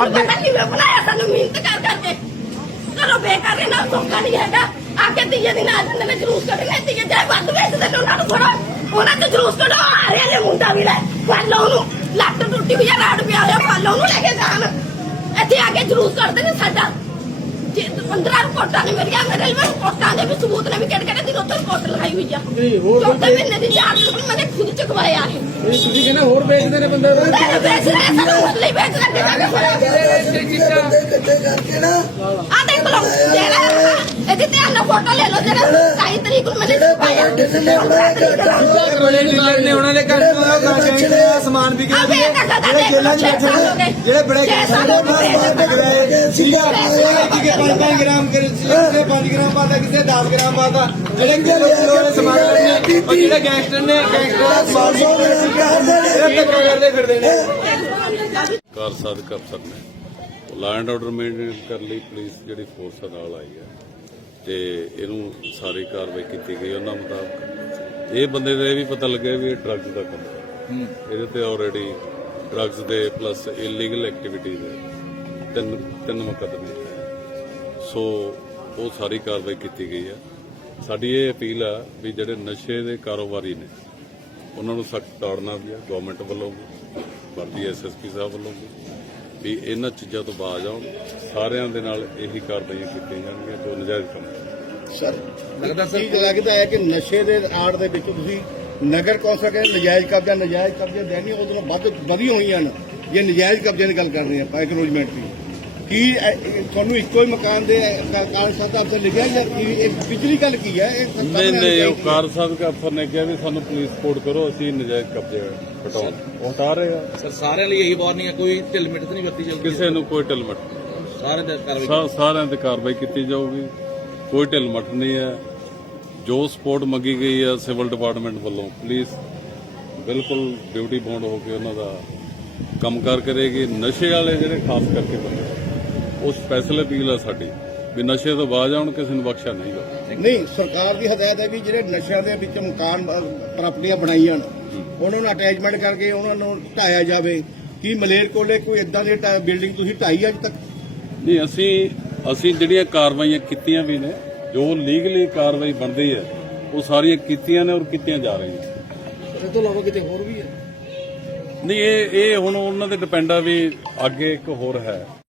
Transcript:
ਪਤਾ ਨਹੀਂ ਮੈਂ ਬਣਾਇਆ ਸਾਨੂੰ ਮਿਹਨਤ ਕਰ ਕਰਕੇ। ਕਰੋ ਬੇਕਾਰ ਨਾ ਸੌਖਾ ਨਹੀਂ ਹੈਗਾ। ਆ ਕੇ ਤੀਏ ਦਿਨ ਆ ਜਾਂਦੇ ਨੇ ਜਲੂਸ ਕੱਢਣੇ ਤੀਏ ਜੇ ਵੱਧ ਵੇਚਦੇ ਨੇ ਉਹਨਾਂ ਨੂੰ ਫੜੋ ਉਹਨਾਂ ਤੇ ਜਲੂਸ ਕੱਢੋ ਆ ਰਿਹਾ ਨੇ ਮੁੰਡਾ ਵੀ ਲੈ। ਫੜ ਲਓ ਉਹਨੂੰ ਲੱਤ ਟੁੱਟੀ ਹੋਈ ਆ ਰਾੜ ਪਿਆ ਹੋਇਆ ਫੜ ਲਓ ਉਹਨੂੰ ਲੈ ਕੇ ਜਾਣ। ਇੱਥੇ ਆ ਕੇ ਜਲੂਸ ਕੱਢਦੇ ਨੇ ਸਾਡਾ। ਜੇ 15 ਰਿਪੋਰਟਾਂ ਨੇ ਮੇਰੀਆਂ ਮੇਰੇ ਲਈ ਰਿਪੋਰਟਾਂ ਦੇ ਵੀ ਸਬੂਤ ਨੇ ਵੀ ਕਿਹੜੇ ਕਿਹੜੇ ਦਿਨ ਉੱਤੇ ਰਿਪੋਰਟ ਲਗਾਈ ਹੋਈ ਆ। ਨਹੀਂ, ਹੋਰ ਚੌਥੇ ਮਹੀਨੇ ਦੀ ਖੁਦ ਚੁਕਵਾਇਆ ਹੈ ਤੁਸੀਂ ਕਹਿੰਦੇ ਹੋਰ ਵੇਚਦੇ ਨੇ ਬੰਦੇ ਨਾ ਆ ਦੇਖ ਲਓ ਜਿਹੜਾ ਇਹਦੀ ਧਿਆਨ ਨਾਲ ਫੋਟੋ ਲੈ ਲਓ ਜਿਹੜਾ 27 ਤਰੀਕ ਨੂੰ ਜਿਹੜੇ ਬਾਹਰ ਡਿੱਲੇ ਨੇ ਉਹਨਾਂ ਦੇ ਘਰ ਜਿਹੜੇ ਨੇ ਸਮਾਨ ਵੀ ਆ ਵੇ ਕਾ ਕਾ ਜਿਹੜੇ ਜੇਲ੍ਹਾਂ 'ਚ ਬੈਠੇ ਨੇ ਜਿਹੜੇ ਬੜੇ ਸਾਡੇ ਕਿ 5 ਗ੍ਰਾਮ ਕਰ ਕਿਸੇ 5 ਗ੍ਰਾਮ ਪਾਦਾ ਕਿਸੇ 10 ਗ੍ਰਾਮ ਪਾਦਾ ਜਿਹੜੇ ਵਾਲੇ ਸਮਾਨ ਨੇ ਉਹ ਜਿਹੜੇ ਗੈਂਗਸਟਰ ਨੇ ਗੈਂਗਸਟਰ ਦਾ ਸਮਾਨ ਇਹ ਧੱਕਾ ਕਰਦੇ ਫਿਰਦੇ ਨੇ। ਕਾਰ ਸਾਧਕ ਅਫਸਰ ਨੇ ਲਾਅ ਆਰਡਰ ਮੇਨਟੇਨ ਕਰਨ ਲਈ ਪੁਲਿਸ ਜਿਹੜੀ ਫੋਰਸ ਨਾਲ ਆਈ ਹੈ ਤੇ ਇਹਨੂੰ ਸਾਰੀ ਕਾਰਵਾਈ ਕੀਤੀ ਗਈ ਉਹਨਾਂ ਮੁਤਾਬਕ। ਇਹ ਬੰਦੇ ਦਾ ਇਹ ਵੀ ਪਤਾ ਲੱਗਿਆ ਵੀ ਇਹ ਡਰੱਗਸ ਦਾ ਕੰਮ ਹੈ। ਇਹਦੇ ਤੇ ਆਲਰੇਡੀ ਡਰੱਗਸ ਦੇ ਪਲੱਸ ਇਲੀਗਲ ਐਕਟੀਵਿਟੀ ਦੇ ਤਿੰਨ ਤਿੰਨ ਮੁਕੱਦਮੇ। ਸੋ ਉਹ ਸਾਰੀ ਕਾਰਵਾਈ ਕੀਤੀ ਗਈ ਹੈ। ਸਾਡੀ ਇਹ ਅਪੀਲ ਆ ਵੀ ਜਿਹੜੇ ਨਸ਼ੇ ਦੇ ਕਾਰੋਬਾਰੀ ਨੇ ਉਹਨਾਂ ਨੂੰ ਸਖਤ ਤਾੜਨਾ ਹੈ ਗਵਰਨਮੈਂਟ ਵੱਲੋਂ ਵੀ ਵਰਦੀ ਐਸਐਸਪੀ ਸਾਹਿਬ ਵੱਲੋਂ ਵੀ। ਵੀ ਇਹਨਾਂ ਚੀਜ਼ਾਂ ਤੋਂ ਬਾਜ਼ ਆਉਣ। ਸਾਰਿਆਂ ਦੇ ਨਾਲ ਇਹੀ ਕਾਰਵਾਈਆਂ ਕੀਤੀਆਂ ਜਾਣਗੀਆਂ, ਜੋ ਨਜਾਇਜ਼ ਕੰਮ ਹੈ ਸਰ ਲੱਗਦਾ ਸਰ ਲੱਗਦਾ ਹੈ ਕਿ ਨਸ਼ੇ ਦੇ ਆੜ ਦੇ ਵਿੱਚ ਤੁਸੀਂ ਨਗਰ ਕੌਂਸਲ ਕਹਿੰਦੇ ਨਜਾਇਜ਼ ਕਬਜ਼ਾ, ਨਜਾਇਜ਼ ਕਬਜ਼ੇ ਦੇਣੀ ਉਹਦੇ ਨਾਲ ਵੱਧ ਵਧੀ ਹੋਈਆਂ ਨੇ ਜੇ ਨਜਾਇਜ਼ ਕਬਜ਼ੇ ਦੀ ਗੱਲ ਕਰ ਰਹੇ ਆਪਾਂ ਐਕਨੋਲਜਮੈਂਟ ਦੀ। ਕੀ ਇਹ- ਤੁਹਾਨੂੰ ਇੱਕੋ ਹੀ ਮਕਾਨ ਦੇ ਕਾਗਜ਼ ਸਾਹਿਬ ਅਫਸਰ ਲਿਖਿਆ ਜਾਂ ਕੀ ਇਹ ਪਿਛਲੀ ਗੱਲ ਕੀ ਹੈ ਇਹ ਨਹੀਂ ਨਹੀਂ ਉਹ ਚਾਹੀਦੀ। ਹੈ। ਕਾਰ ਸਾਹਿਬ ਅਫਸਰ ਨੇ ਕਿਹਾ ਵੀ ਸਾਨੂੰ ਪੁਲਿਸ ਸਪੋਰਟ ਕਰੋ ਅਸੀਂ ਨਜਾਇਜ਼ ਕਬਜ਼ੇ ਹਟਾਉਣ। ਉਹ ਹਟਾ ਰਹੇ ਆ। ਸਰ ਸਾਰਿਆਂ ਲਈ ਇਹੀ ਵਾਰਨਿੰਗ ਹੈ ਕੋਈ ਢਿੱਲ ਤਾਂ ਨਹੀਂ ਵਰਤੀ ਚੱਲਦੀ ਕਿਸੇ ਨੂੰ ਕੋਈ ਨਹੀਂ। ਸਾਰੇ ਦੇ ਕਾਰਵਾਈ ਸਾਰਿਆਂ ਤੇ ਕਾਰਵਾਈ ਕੀਤੀ ਜਾਊਗੀ। ਕੋਈ ਢਿੱਲ ਮੱਠ ਨਹੀਂ ਹੈ। ਜੋ ਸਪੋਰਟ ਮੰਗੀ ਗਈ ਹੈ ਸਿਵਲ ਡਿਪਾਰਟਮੈਂਟ ਵੱਲੋਂ ਪੁਲਿਸ ਬਿਲਕੁਲ ਡਿਊਟੀ ਬੌਂਡ ਹੋ ਕੇ ਉਹਨਾਂ ਦਾ ਕੰਮਕਾਰ ਕਰੇਗੀ। ਨਸ਼ੇ ਵਾਲੇ ਜਿਹੜੇ ਖਾਸ ਕਰਕੇ ਬੰਦੇ। ਉਹ ਸਪੈਸ਼ਲ ਅਪੀਲ ਹੈ ਸਾਡੀ ਵੀ ਨਸ਼ੇ ਤੋਂ ਬਾਜ਼ ਆਉਣ ਕਿਸੇ ਨੂੰ ਬਖਸ਼ਿਆ ਨਹੀਂ ਜਾਊਗਾ ਨਹੀਂ ਸਰਕਾਰ ਦੀ ਹਦਾਇਤ ਹੈ ਵੀ ਜਿਹੜੇ ਨਸ਼ਿਆਂ ਦੇ ਵਿੱਚ ਮਕਾਨ ਪ੍ਰਾਪਰਟੀਆਂ ਬਣਾਈਆਂ ਉਹਨਾਂ ਨੂੰ ਅਟੈਚਮੈਂਟ ਕਰਕੇ ਉਹਨਾਂ ਨੂੰ ਢਾਇਆ ਜਾਵੇ। ਕੀ ਮਲੇਰ ਕੋਲੇ ਕੋਈ ਇਦਾਂ ਦੀ ਬਿਲਡਿੰਗ ਤੁਸੀਂ ਢਾਈ ਅੱਜ ਤੱਕ? ਨਹੀਂ ਅਸੀਂ ਅਸੀਂ ਜਿਹੜੀਆਂ ਕਾਰਵਾਈਆਂ ਕੀਤੀਆਂ ਵੀ ਨੇ ਜੋ ਲੀਗਲੀ ਕਾਰਵਾਈ ਬਣਦੀ ਹੈ ਉਹ ਸਾਰੀਆਂ ਕੀਤੀਆਂ ਨੇ ਔਰ ਕੀਤੀਆਂ ਜਾ ਰਹੀਆਂ ਇਹ ਤੋਂ ਇਲਾਵਾ ਕਿਤੇ ਹੋਰ ਵੀ ਹੈ? ਨਹੀਂ ਇਹ ਇਹ ਹੁਣ ਉਹਨਾਂ ਤੇ ਡਿਪੈਂਡ ਆ ਵੀ ਅੱਗੇ ਇੱਕ ਹੋਰ ਹੈ।